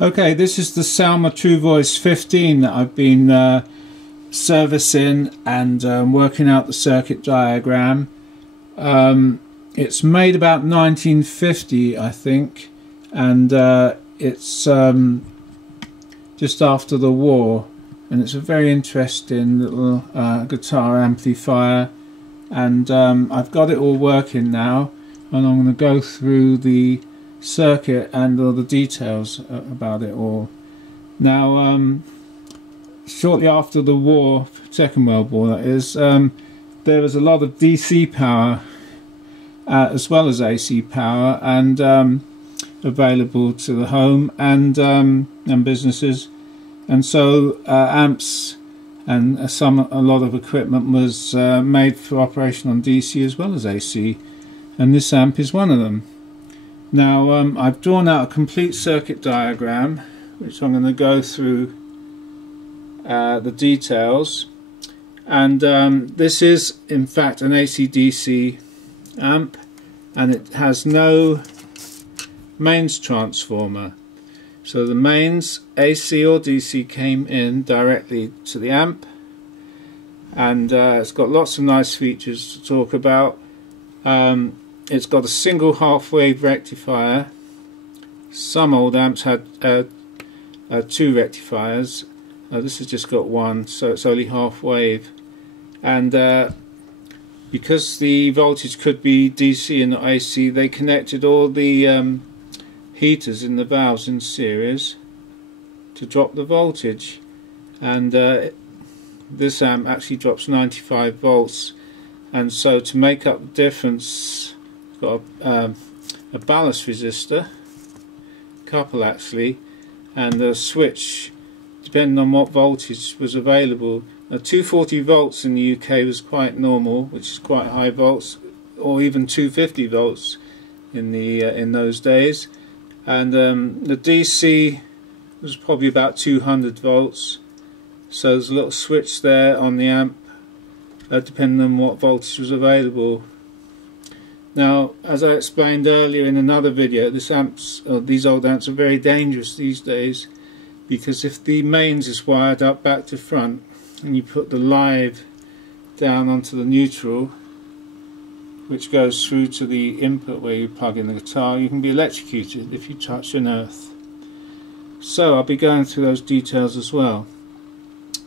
Okay, this is the Selmer Truvoice 15 that I've been servicing and working out the circuit diagram. It's made about 1950, I think, and it's just after the war, and it's a very interesting little guitar amplifier, and I've got it all working now, and I'm going to go through the circuit and all the details about it all. Now, shortly after the war, Second World War that is, there was a lot of DC power as well as AC power, and available to the home and businesses, and so amps and a lot of equipment was made for operation on DC as well as AC, and this amp is one of them. Now I've drawn out a complete circuit diagram which I'm going to go through the details, and this is in fact an AC/DC amp, and it has no mains transformer, so the mains AC or DC came in directly to the amp, and it's got lots of nice features to talk about. It's got a single half wave rectifier. Some old amps had two rectifiers. This has just got one, so it's only half wave, and because the voltage could be DC and not AC, they connected all the heaters in the valves in series to drop the voltage, and this amp actually drops 95 volts, and so to make up the difference, got a ballast resistor, couple actually, and a switch depending on what voltage was available. 240 volts in the UK was quite normal, which is quite high volts, or even 250 volts in those days, and the DC was probably about 200 volts, so there's a little switch there on the amp depending on what voltage was available. Now, as I explained earlier in another video, these old amps are very dangerous these days, because if the mains is wired up back to front and you put the live down onto the neutral, which goes through to the input where you plug in the guitar, you can be electrocuted if you touch an earth. So I'll be going through those details as well.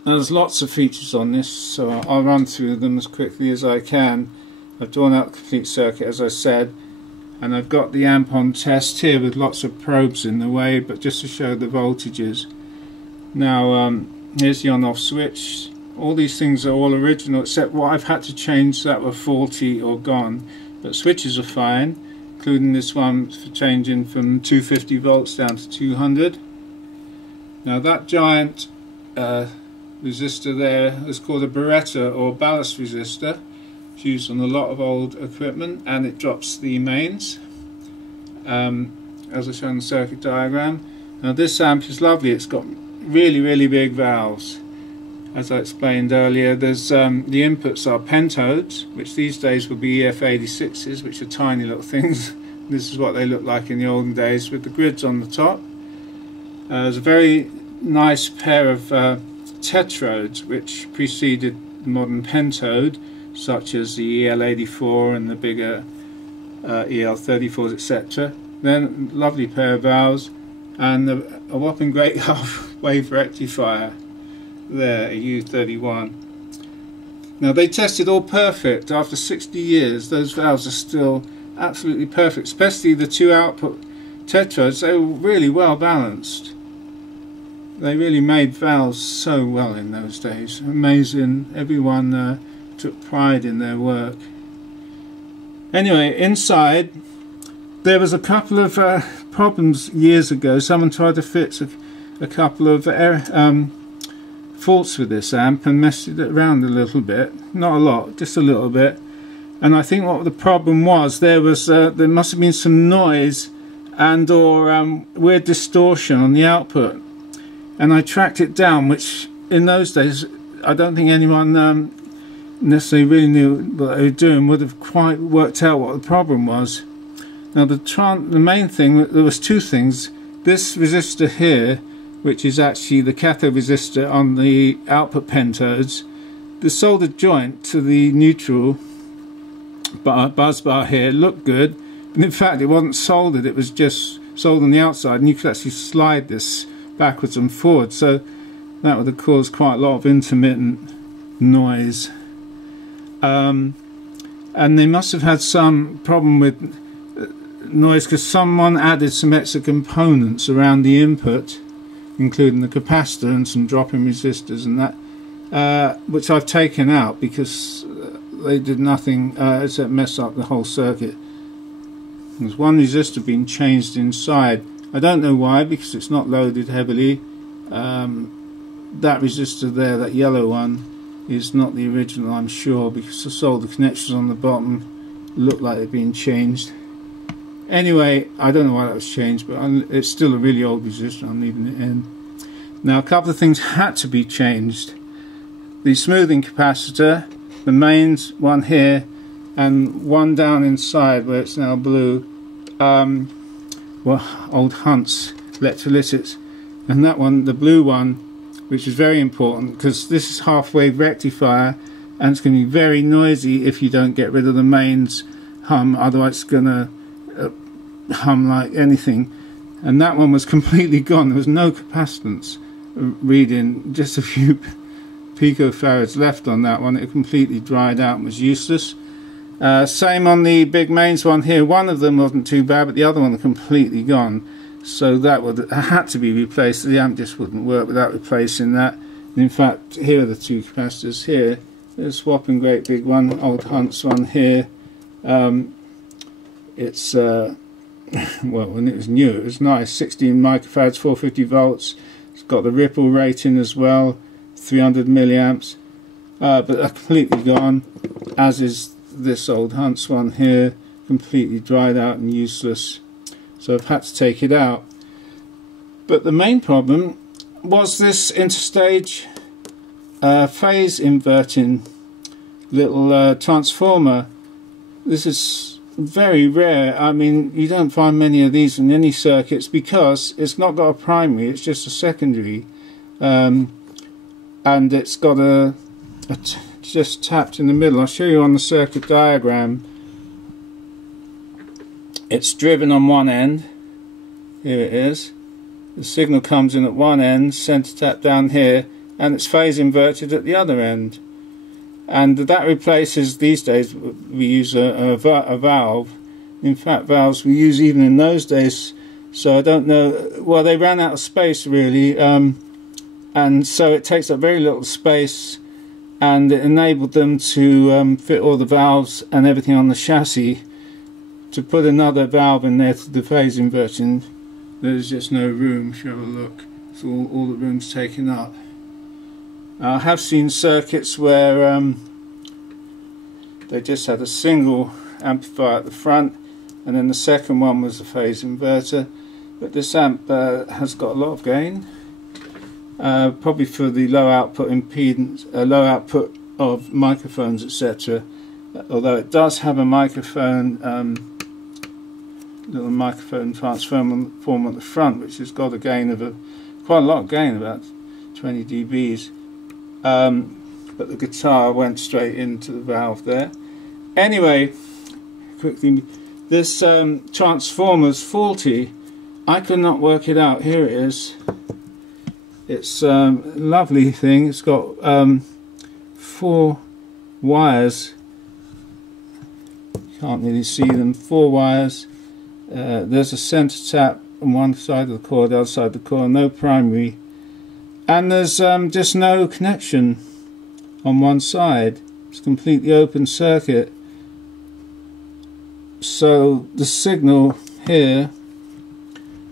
Now, there's lots of features on this, so I'll run through them as quickly as I can. I've drawn out the complete circuit, as I said, and I've got the amp on test here with lots of probes in the way, but just to show the voltages. Now here's the on-off switch. All these things are all original except what I've had to change that were faulty or gone, but switches are fine, including this one for changing from 250 volts down to 200. Now that giant resistor there is called a Beretta or ballast resistor. It's used on a lot of old equipment, and it drops the mains, as I show in the circuit diagram. Now this amp is lovely. It's got really big valves. As I explained earlier, there's the inputs are pentodes, which these days will be EF86s, which are tiny little things. This is what they looked like in the olden days, with the grids on the top. There's a very nice pair of tetrodes which preceded the modern pentode, such as the EL84 and the bigger EL34s, etc. Then a lovely pair of valves, and a whopping great half wave rectifier there, a U31. Now they tested all perfect. After 60 years those valves are still absolutely perfect, especially the two output tetrodes. They were really well balanced. They really made valves so well in those days. Amazing. Everyone took pride in their work. Anyway, inside there was a couple of problems years ago. Someone tried to fix a couple of faults with this amp and messed it around a little bit. Not a lot, just a little bit. And I think what the problem was, there must have been some noise and or weird distortion on the output. And I tracked it down, which in those days I don't think anyone necessarily really knew what they were doing would have quite worked out what the problem was. Now the main thing, there was two things. this resistor here, which is actually the cathode resistor on the output pentodes, the soldered joint to the neutral buzz bar here looked good, but in fact it wasn't soldered, it was just soldered on the outside, and you could actually slide this backwards and forwards, so that would have caused quite a lot of intermittent noise. And they must have had some problem with noise because someone added some extra components around the input, including the capacitor and some drop-in resistors and that, which I've taken out because they did nothing except mess up the whole circuit. There's one resistor being changed inside. I don't know why, because it's not loaded heavily. That resistor there, that yellow one, is not the original, I'm sure, because the solder connections on the bottom look like they're being changed. Anyway, I don't know why that was changed, but it's still a really old resistor. I'm leaving it in. Now, a couple of things had to be changed. The smoothing capacitor, the mains, one here, and one down inside where it's now blue, well, old Hunt's electrolytics, and that one, the blue one, which is very important because this is half-wave rectifier, and it's going to be very noisy if you don't get rid of the mains hum, otherwise it's going to hum like anything. And that one was completely gone. There was no capacitance reading, just a few picofarads left on that one. It completely dried out and was useless. Same on the big mains one here. One of them wasn't too bad, but the other one was completely gone, so that would had to be replaced. The amp just wouldn't work without replacing that. And in fact, here are the two capacitors here. There's a swapping great big one, old Hunt's one here. It's well, when it was new it was nice, 16 microfarads, 450 volts. It's got the ripple rating as well, 300 milliamps, but they're completely gone, as is this old Hunt's one here, completely dried out and useless, so I've had to take it out. But the main problem was this interstage phase inverting little transformer. This is very rare. I mean, you don't find many of these in any circuits because it's not got a primary, it's just a secondary, and it's got a just tapped in the middle. I'll show you on the circuit diagram. It's driven on one end. Here it is. The signal comes in at one end, center tap down here, and it's phase inverted at the other end. And that replaces, these days we use a valve. In fact, valves we use even in those days, so I don't know, well, they ran out of space really, and so it takes up very little space, and it enabled them to fit all the valves and everything on the chassis. To put another valve in there to the phase inverting, there's just no room. If you have a look, it's all the room's taken up. I have seen circuits where they just had a single amplifier at the front, and then the second one was a phase inverter. But this amp has got a lot of gain, probably for the low output impedance, low output of microphones, etc. Although it does have a microphone, little microphone transformer at the front, which has got a gain of quite a lot of gain, about 20 dBs. But the guitar went straight into the valve there. Anyway, quickly, this transformer's faulty. I could not work it out. Here it is. It's a lovely thing. It's got 4 wires. Can't really see them. 4 wires. There's a center tap on one side of the core, the other side of the core, no primary. And there's just no connection on one side. It's a completely open circuit. So the signal here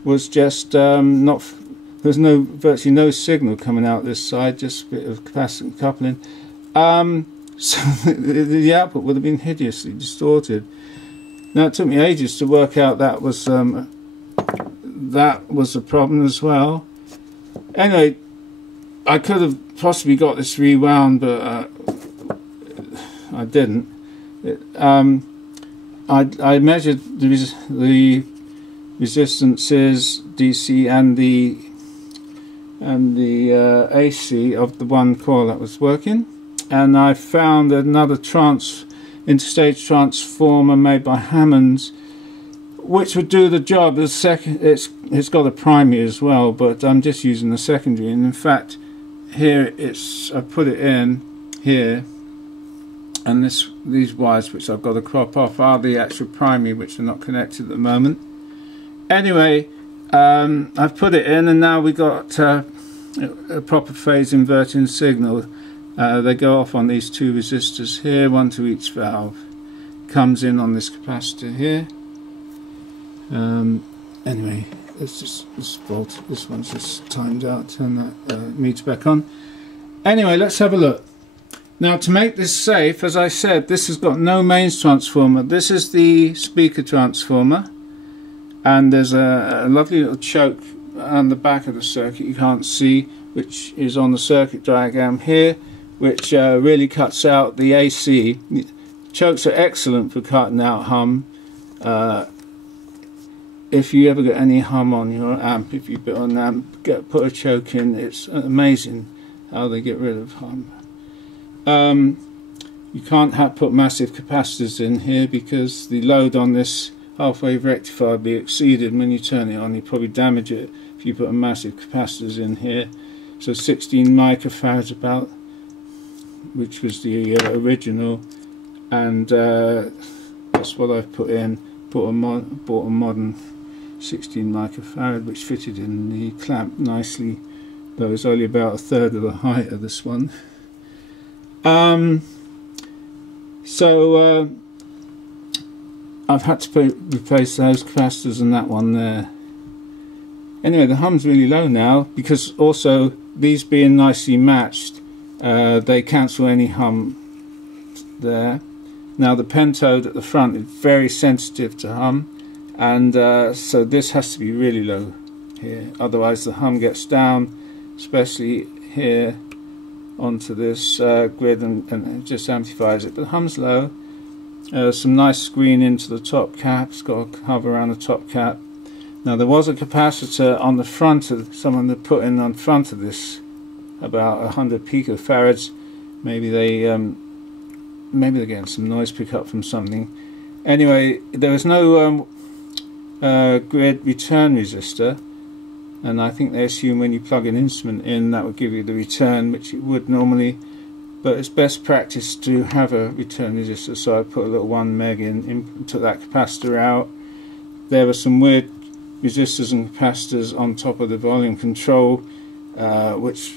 was just not. There's virtually no signal coming out this side. Just a bit of capacitant coupling. So the output would have been hideously distorted. Now it took me ages to work out that was a problem as well. Anyway, I could have possibly got this rewound, but I didn't. I measured the resistances, DC and the AC of the one coil that was working, and I found another interstage transformer made by Hammond's, which would do the job. The second, it's got a primary as well, but I'm just using the secondary. And in fact, here I put it in here, and these wires which I've got to crop off are the actual primary, which are not connected at the moment. Anyway, I've put it in, and now we got a proper phase inverting signal. They go off on these two resistors here, one to each valve. Comes in on this capacitor here. Anyway, it's just this one's just timed out. Turn that meter back on. Anyway, let's have a look. Now, to make this safe, as I said, this has got no mains transformer. This is the speaker transformer, and there's a lovely little choke on the back of the circuit you can't see, which is on the circuit diagram here, which really cuts out the AC. Chokes are excellent for cutting out hum. If you ever get any hum on your amp, if you put an amp, put a choke in, it's amazing how they get rid of hum. You can't put massive capacitors in here because the load on this half-wave rectifier will be exceeded. When you turn it on, you probably damage it if you put a massive capacitors in here. So 16 microfarads about, which was the original, and that's what I've put in. Bought a modern 16 microfarad, which fitted in the clamp nicely, though it's only about a third of the height of this one. So I've had to replace those capacitors and that one there. Anyway, the hum's really low now, because also these being nicely matched, they cancel any hum there. Now the pentode at the front is very sensitive to hum, and so this has to be really low here, otherwise the hum gets down, especially here onto this grid, and it just amplifies it. But the hum's low. Some nice screen into the top cap, it's got a cover around the top cap. Now there was a capacitor on the front of, someone had put in on front of this, about 100 picofarads. Maybe they're getting some noise pickup from something. Anyway, there was no grid return resistor, and I think they assume when you plug an instrument in that would give you the return, which it would normally, but it's best practice to have a return resistor, so I put a little 1 meg in, took that capacitor out. There were some weird resistors and capacitors on top of the volume control, which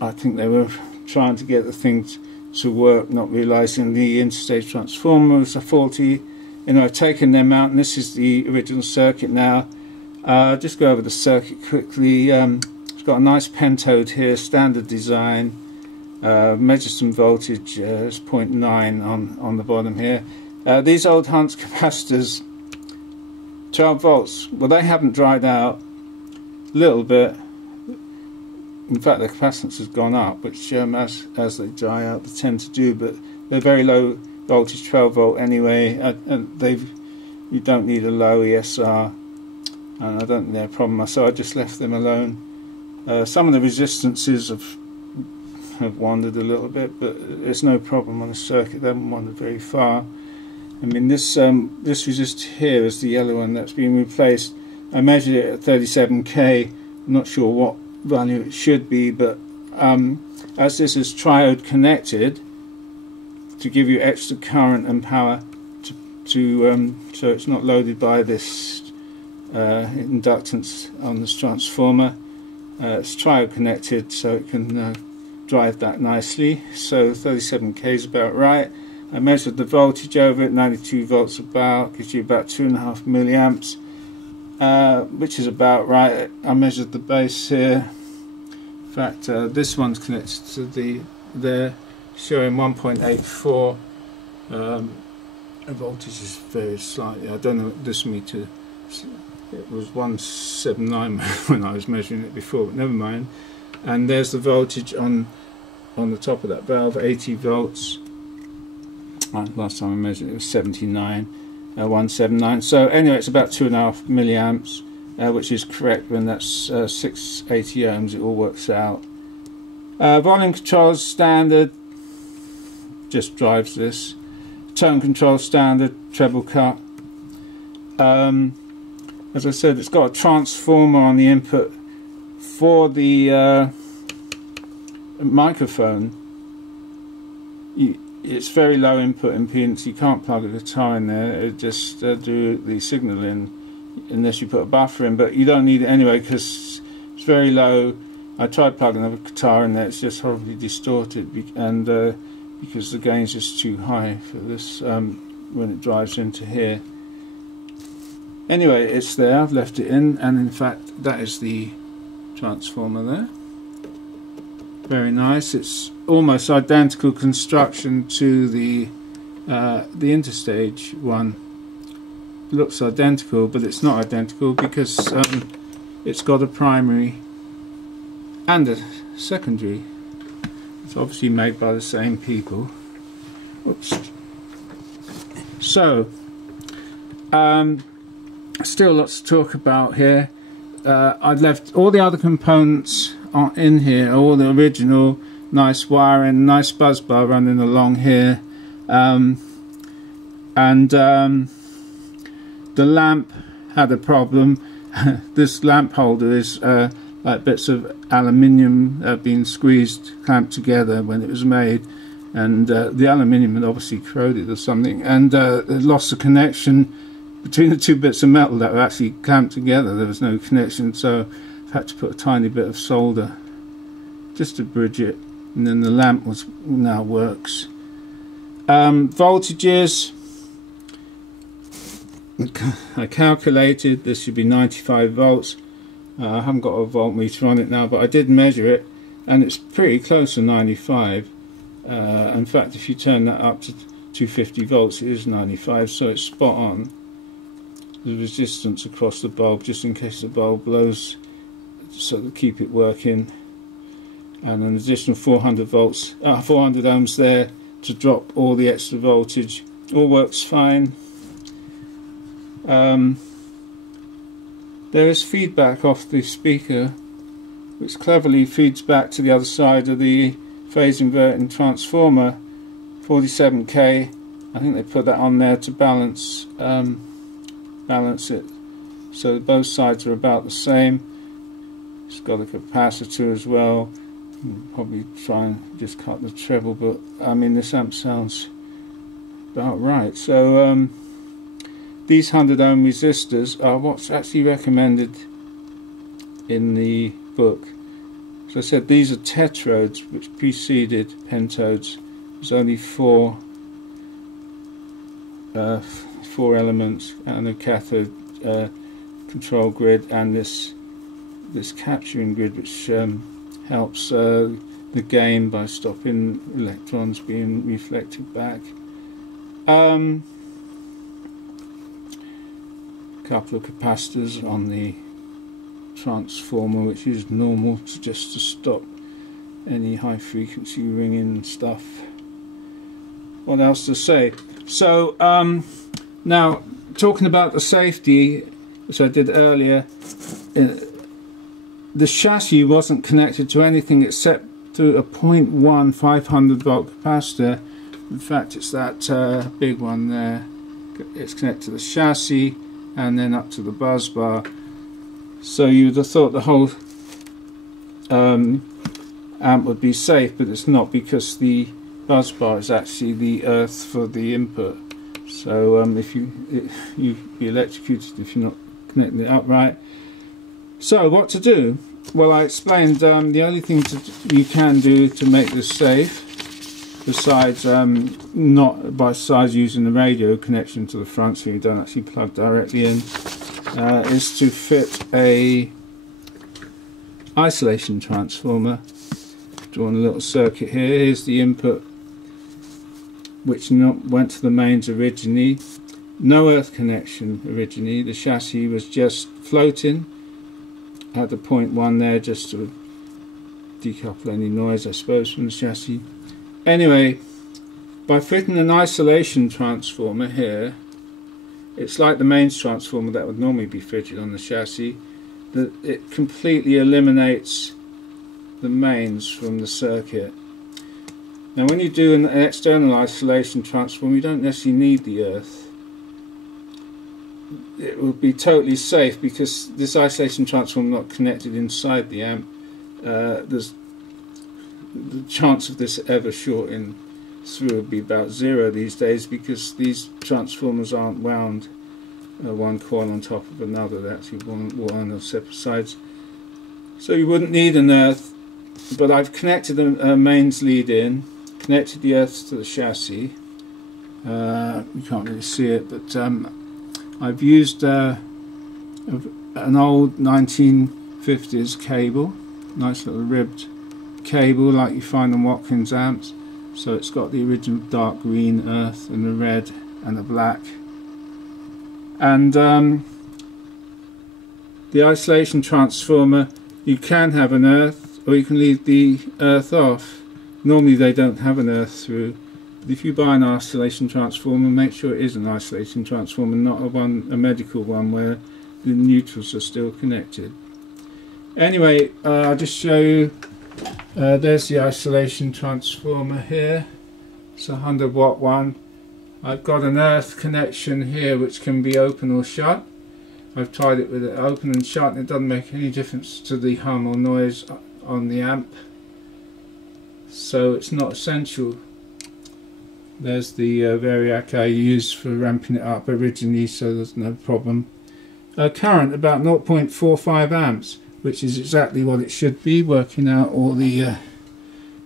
I think they were trying to get the thing to work, not realizing the interstage transformers are faulty. You know, I've taken them out, and this is the original circuit now. Just go over the circuit quickly. It's got a nice pentode here, standard design. Measure some voltage, it's 0.9 on the bottom here. These old Hunt's capacitors, 12 volts, well, they haven't dried out a little bit. In fact, the capacitance has gone up, which as they dry out they tend to do, but they're very low voltage, 12 volt anyway, and you don't need a low ESR, and I don't think they're a problem, so I just left them alone. Some of the resistances have wandered a little bit, but there's no problem on the circuit, they haven't wandered very far. I mean, this resistor here is the yellow one that's been replaced. I measured it at 37k, I'm not sure what value it should be, but as this is triode connected to give you extra current and power so it's not loaded by this inductance on this transformer, it's triode connected, so it can drive that nicely. So 37k is about right. I measured the voltage over it, 92 volts about, gives you about 2.5 milliamps, which is about right. I measured the base here. In fact, this one's connected to there, showing 1.84. The voltage is very slightly, I don't know this meter, it was 179 when I was measuring it before, but never mind. And there's the voltage on the top of that valve, 80 volts. Last time I measured it was 79. 179. So anyway, it's about 2.5 milliamps, which is correct when that's 680 ohms. It all works out. Volume control standard, just drives this. Tone control standard, treble cut. As I said, it's got a transformer on the input for the microphone. It's very low input impedance. You can't plug a guitar in there. It just do the signal in, unless you put a buffer in. But you don't need it anyway because it's very low. I tried plugging a guitar in there. It's just horribly distorted, and because the gain's just too high for this when it drives into here. Anyway, it's there. I've left it in, and in fact, that is the transformer there. Very nice. It's almost identical construction to the interstage one. It looks identical, but it's not identical because it's got a primary and a secondary. It's obviously made by the same people. Oops. So, still lots to talk about here. I've left all the other components in here, all the original, nice wiring, nice buzz bar running along here, and the lamp had a problem. This lamp holder is like bits of aluminium that have been squeezed, clamped together when it was made, and the aluminium had obviously corroded or something, and it lost the connection between the two bits of metal that were actually clamped together. There was no connection, so I've had to put a tiny bit of solder just to bridge it, and then the lamp now works. Voltages, I calculated this should be 95 volts. I haven't got a voltmeter on it now, but I did measure it, and it's pretty close to 95. In fact, if you turn that up to 250 volts, it is 95, so it's spot on. The resistance across the bulb, just in case the bulb blows, so to keep it working, and an additional 400 volts, 400 ohms there to drop all the extra voltage. All works fine. There is feedback off the speaker, which cleverly feeds back to the other side of the phase inverting transformer, 47k. I think they put that on there to balance it, so both sides are about the same. It's got a capacitor as well. Probably try and just cut the treble, but I mean this amp sounds about right. So these 100 ohm resistors are what's actually recommended in the book. As I said, these are tetrodes, which preceded pentodes. There's only four elements, and a cathode control grid, and this capturing grid, which helps the gain by stopping electrons being reflected back. Couple of capacitors on the transformer, which is normal, just to stop any high frequency ringing stuff. What else to say? So now, talking about the safety, which I did earlier, the chassis wasn't connected to anything except to a 0.1 500 volt capacitor. In fact, it's that big one there. It's connected to the chassis and then up to the buzz bar. So you would have thought the whole amp would be safe, but it's not, because the buzz bar is actually the earth for the input. So if you'd be electrocuted if you're not connecting it up right. So what to do? Well, I explained the only thing you can do to make this safe, besides using the radio connection to the front, so you don't actually plug directly in, is to fit a isolation transformer. Drawing a little circuit here. Here's the input, which went to the mains originally. No earth connection originally. The chassis was just floating. Had the 0.1 there just to decouple any noise, I suppose, from the chassis. Anyway, by fitting an isolation transformer here, it's like the mains transformer that would normally be fitted on the chassis, that it completely eliminates the mains from the circuit. Now when you do an external isolation transformer, you don't necessarily need the earth. It will be totally safe because this isolation transformer not connected inside the amp. There's the chance of this ever shorting through would be about 0 these days, because these transformers aren't wound one coil on top of another. They're actually one on separate sides, so you wouldn't need an earth. But I've connected the mains lead in, connected the earth to the chassis. You can't really see it, but I've used an old 1950s cable, nice little ribbed cable like you find on Watkins amps. So it's got the original dark green earth and the red and the black. And the isolation transformer, you can have an earth or you can leave the earth off. Normally they don't have an earth through, but if you buy an isolation transformer, make sure it is an isolation transformer, not a medical one where the neutrals are still connected. Anyway, I'll just show you. There's the isolation transformer here. It's a 100 watt one. I've got an earth connection here which can be open or shut. I've tried it with it open and shut, and it doesn't make any difference to the hum or noise on the amp, so it's not essential. There's the variac I used for ramping it up originally, so there's no problem. Current about 0.45 amps, which is exactly what it should be, working out all the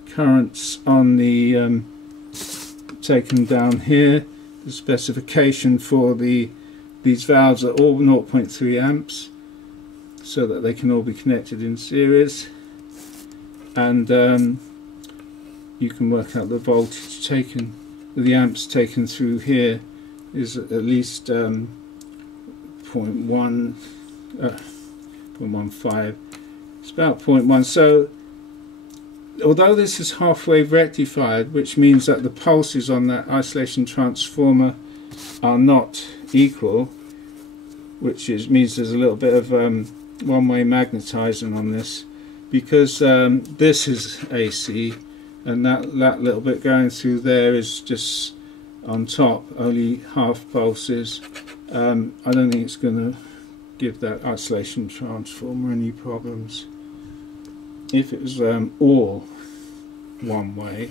currents on the taken down here. The specification for these valves are all 0.3 amps, so that they can all be connected in series, and you can work out the voltage taken, the amps taken through here is at least 0.15. It's about 0.1. So although this is half-wave rectified, which means that the pulses on that isolation transformer are not equal, which means there's a little bit of one-way magnetizing on this, because this is AC and that little bit going through there is just on top, only half pulses. I don't think it's going to give that isolation transformer any problems. If it was all one way,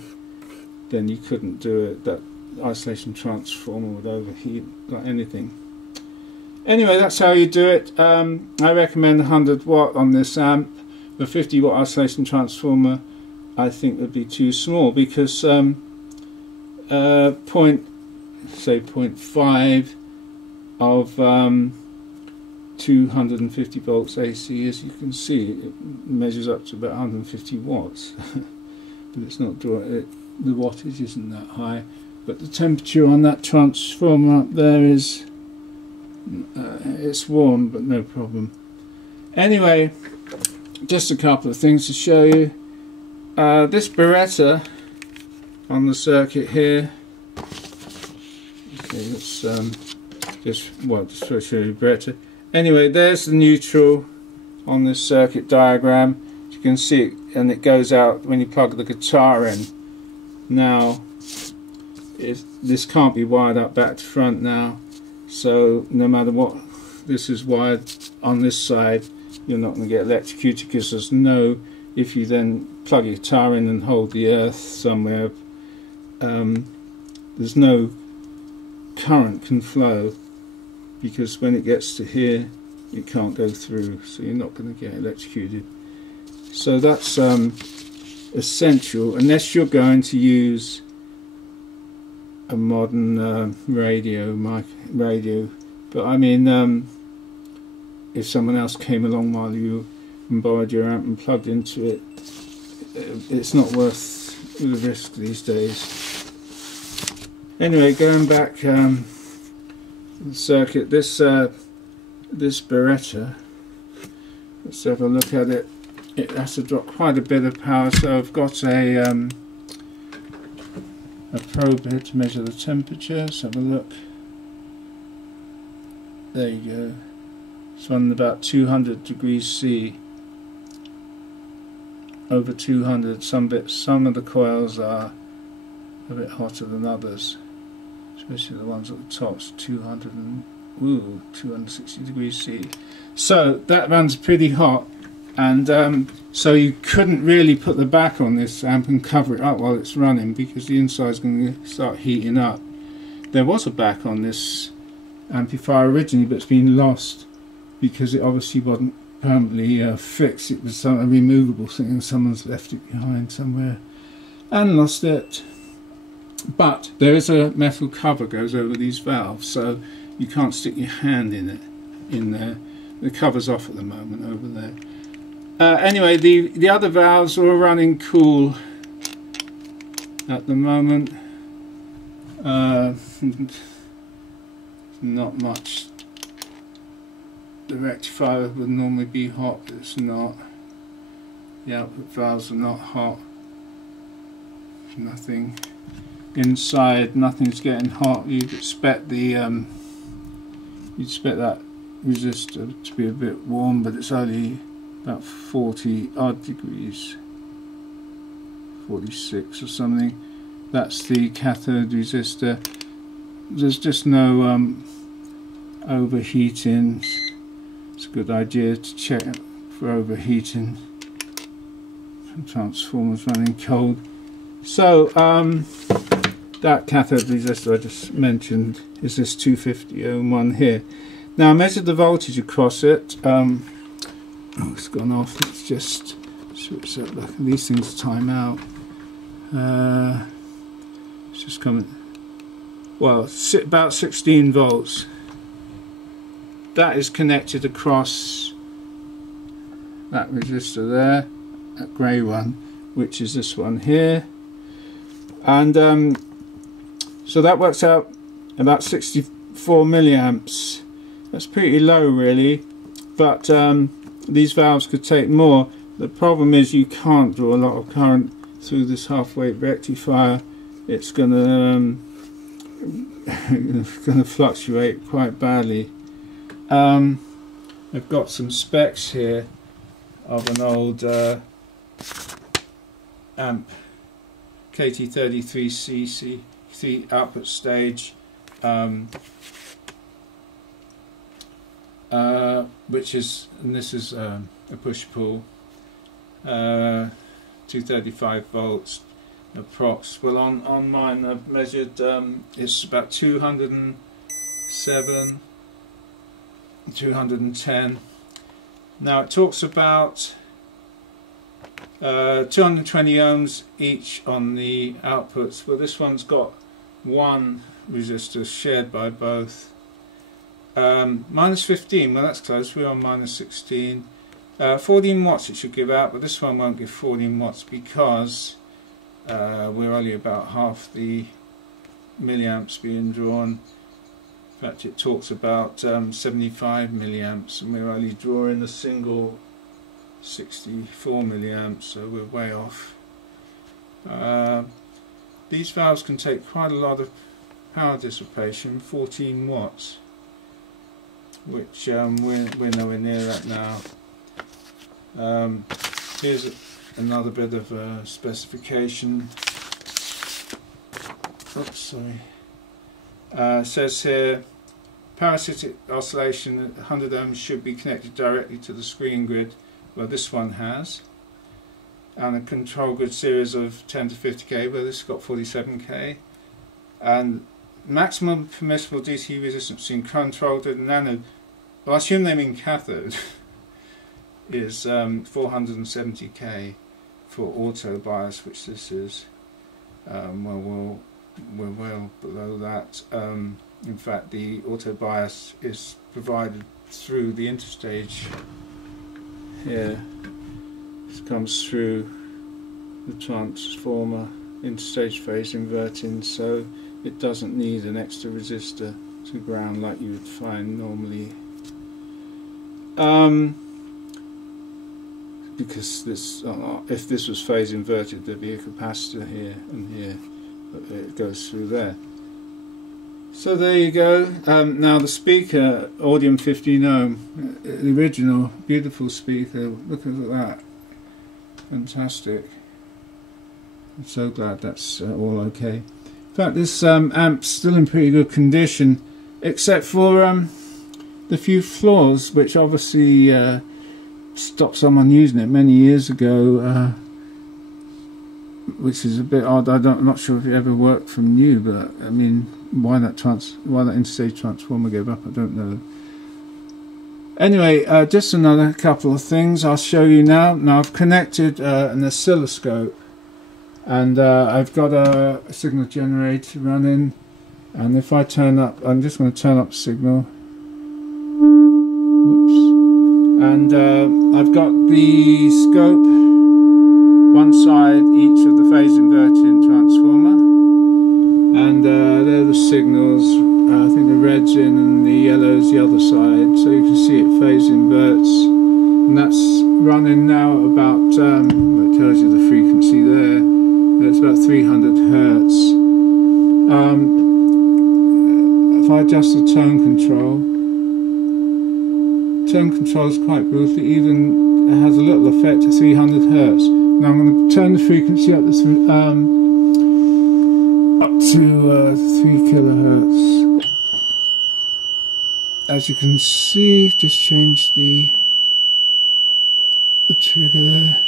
then you couldn't do it. That isolation transformer would overheat like anything. Anyway, that's how you do it. I recommend 100 watt on this amp. The 50 watt isolation transformer I think would be too small, because 0.5 of 250 volts AC, as you can see, it measures up to about 150 watts. But it's not the wattage isn't that high, but the temperature on that transformer up there is it's warm, but no problem. Anyway, just a couple of things to show you. This Beretta on the circuit here. Okay, let's just to show you Beretta. Anyway, there's the neutral on this circuit diagram. You can see it, and it goes out when you plug the guitar in. Now, this can't be wired up back to front now, so no matter what this is wired on this side, you're not going to get electrocuted, because there's no, if you then plug your guitar in and hold the earth somewhere, there's no current can flow, because when it gets to here it can't go through, so you're not going to get electrocuted. So that's essential, unless you're going to use a modern radio. But I mean, if someone else came along while you borrowed your amp and plugged into it, it's not worth the risk these days. Anyway, going back to the circuit, this Beretta, let's have a look at it. It has to drop quite a bit of power, so I've got a probe here to measure the temperature. Let's have a look. There you go. It's running about 200 degrees C. Over 200. Some of the coils are a bit hotter than others, especially the ones at the tops. 260 degrees C. So that runs pretty hot, and so you couldn't really put the back on this amp and cover it up while it's running, because the inside is going to start heating up. There was a back on this amplifier originally, but it's been lost because it obviously wasn't permanently fixed. It was a removable thing, and someone's left it behind somewhere and lost it. But there is a metal cover goes over these valves, so you can't stick your hand in there. The cover's off at the moment over there. Anyway, the other valves are running cool at the moment. Not much. The rectifier would normally be hot, but it's not. The output valves are not hot. Nothing inside, nothing's getting hot. You'd expect that resistor to be a bit warm, but it's only about 40 odd degrees, 46 or something. That's the cathode resistor. There's just no overheating. It's a good idea to check for overheating. Some transformers running cold. So that cathode resistor I just mentioned is this 250 ohm one here. Now I measured the voltage across it. Oh, it's gone off. Let's just switch that back. These things time out. It's just coming. Well, about 16 volts. That is connected across that resistor there, that grey one, which is this one here. And so that works out about 64 milliamps. That's pretty low really, but these valves could take more. The problem is you can't draw a lot of current through this half-wave rectifier. It's gonna fluctuate quite badly. I've got some specs here of an old amp, KT33C, 3 output stage, which is, and this is a push-pull, 235 volts approx. Well, on mine I've measured, it's about 207, 210. Now it talks about 220 ohms each on the outputs. Well, this one's got one resistor shared by both. Minus 15, well that's close, we're on minus 16. 14 watts it should give out, but this one won't give 14 watts because we're only about half the milliamps being drawn. In fact, it talks about 75 milliamps, and we're only drawing a single 64 milliamps, so we're way off. These valves can take quite a lot of power dissipation, 14 watts, which we're nowhere near that now. Here's another bit of specification. Oops, sorry. Says here, parasitic oscillation at 100 ohms should be connected directly to the screen grid. Well, this one has. And a control grid series of 10 to 50k, well this has got 47k. And maximum permissible DC resistance between control grid and anode, well I assume they mean cathode, is 470k for auto bias, which this is. Well, we're well below that. In fact, the auto bias is provided through the interstage here. This comes through the transformer interstage phase inverting, so it doesn't need an extra resistor to ground like you would find normally. Because this, if this was phase inverted, there'd be a capacitor here and here, but it goes through there. So there you go. Now the speaker, Audium 15 ohm, the original, beautiful speaker. Look at that, fantastic. I'm so glad that's all okay. In fact, this amp's still in pretty good condition, except for the few flaws, which obviously stopped someone using it many years ago, which is a bit odd. I'm not sure if it ever worked from new, but I mean, why that interstage transformer gave up, I don't know. Anyway, just another couple of things I'll show you now. Now I've connected an oscilloscope, and I've got a signal generator running, and if I turn up, I'm just going to turn up the signal. Oops. And I've got the scope, one side each of the phase inverting transformer, and there are the signals. I think the red's in and the yellow's the other side, so you can see it phase inverts, and that's running now about, it tells you the frequency there, it's about 300 Hertz. If I adjust the tone control is quite brutal, even it has a little effect at 300 Hertz. Now I'm going to turn the frequency up to 3 kilohertz. As you can see, just changed the trigger there.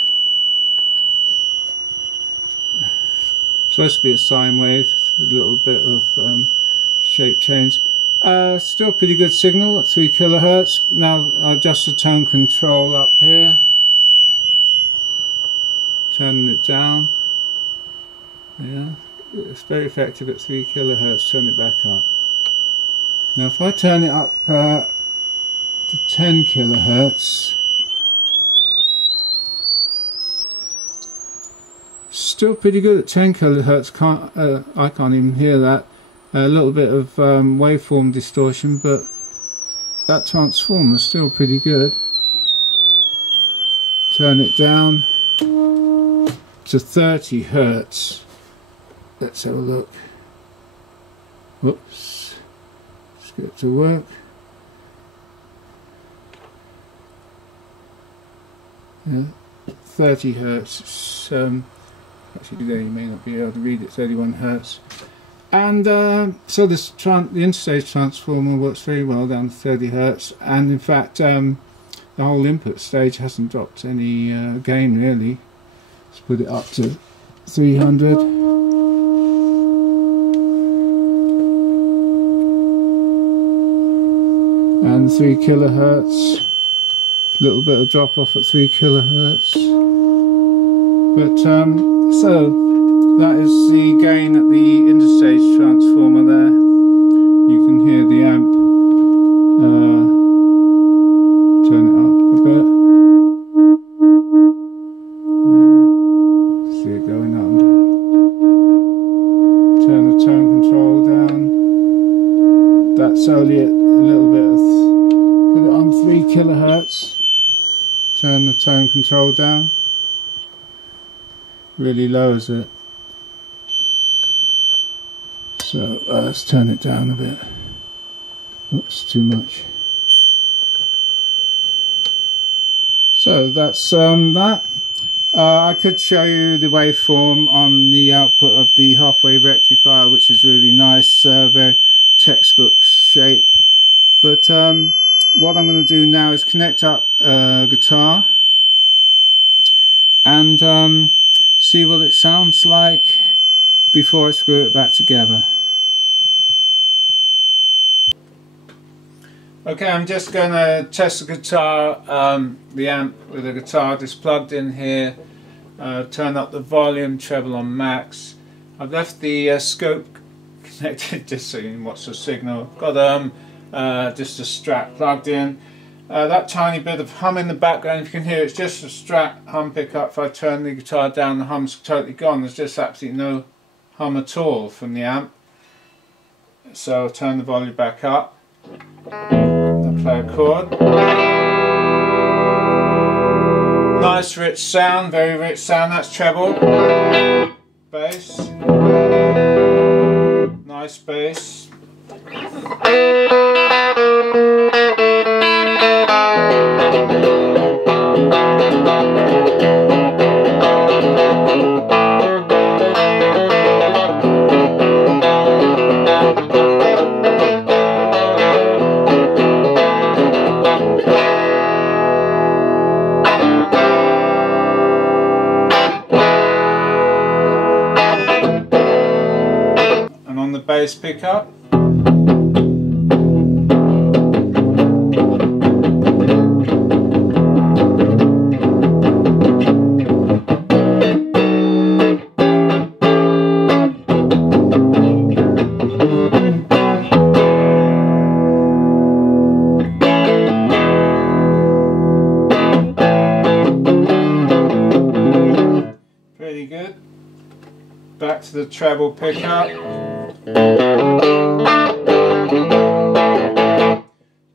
Supposed to be a sine wave, a little bit of shape change. Still pretty good signal at 3 kilohertz. Now I'll adjust the tone control up here. Turning it down. Yeah, it's very effective at 3 kilohertz. Turn it back up. Now if I turn it up to 10 kilohertz, still pretty good at 10 kilohertz. I can't even hear that. A little bit of waveform distortion, but that transformer is still pretty good. Turn it down to 30 Hertz. Let's have a look. Whoops. Let's get it to work. Yeah, 30 Hertz. Actually, there you may not be able to read it. 31 Hertz. And so this the interstage transformer works very well down to 30 Hertz, and in fact the whole input stage hasn't dropped any gain really. Let's put it up to 300. And 3 kilohertz. A little bit of drop off at 3 kilohertz. But so that is the gain at the interstage transformer there. You can hear the amp. Turn it up a bit. See it going up and down. Turn the tone control down. That's only a little bit of, put it on 3 kilohertz. Turn the tone control down. Really lowers it. So let's turn it down a bit. Oops, too much. So that's that. I could show you the waveform on the output of the half-wave rectifier, which is really nice, very textbook shape. But what I'm going to do now is connect up a guitar and see what it sounds like before I screw it back together. Okay, I'm just going to test the guitar, the amp with the guitar just plugged in here. Turn up the volume, treble on max. I've left the scope connected just so you can watch the signal. Got just a Strat plugged in. That tiny bit of hum in the background, if you can hear, it's just a Strat hum pickup. If I turn the guitar down, the hum's totally gone. There's just absolutely no hum at all from the amp. So I'll turn the volume back up. I'll play a chord. Nice rich sound, very rich sound. That's treble. Bass. Nice bass. bass pickup. Pretty good. Back to the treble pickup.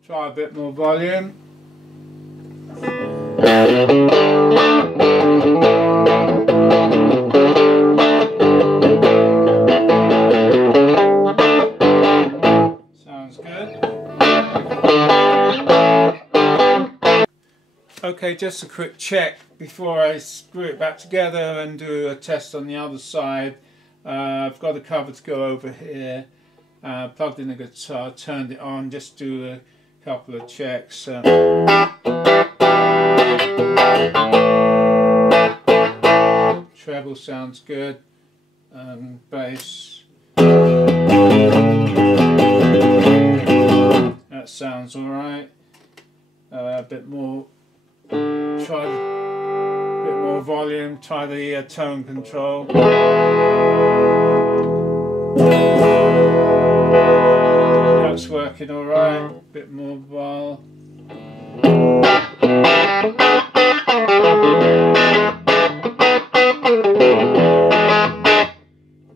Try a bit more volume. Sounds good. Okay, just a quick check before I screw it back together and do a test on the other side. I've got a cover to go over here, plugged in the guitar, turned it on, just do a couple of checks. Treble sounds good, bass, that sounds alright. A bit more, try a bit more volume, try the tone control. That's working alright, bit more vol.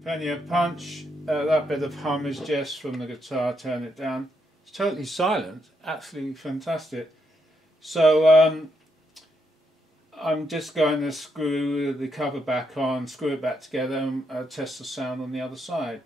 Plenty of punch. That bit of hum is just from the guitar, turn it down. It's totally silent, absolutely fantastic. So I'm just going to screw the cover back on, screw it back together and test the sound on the other side.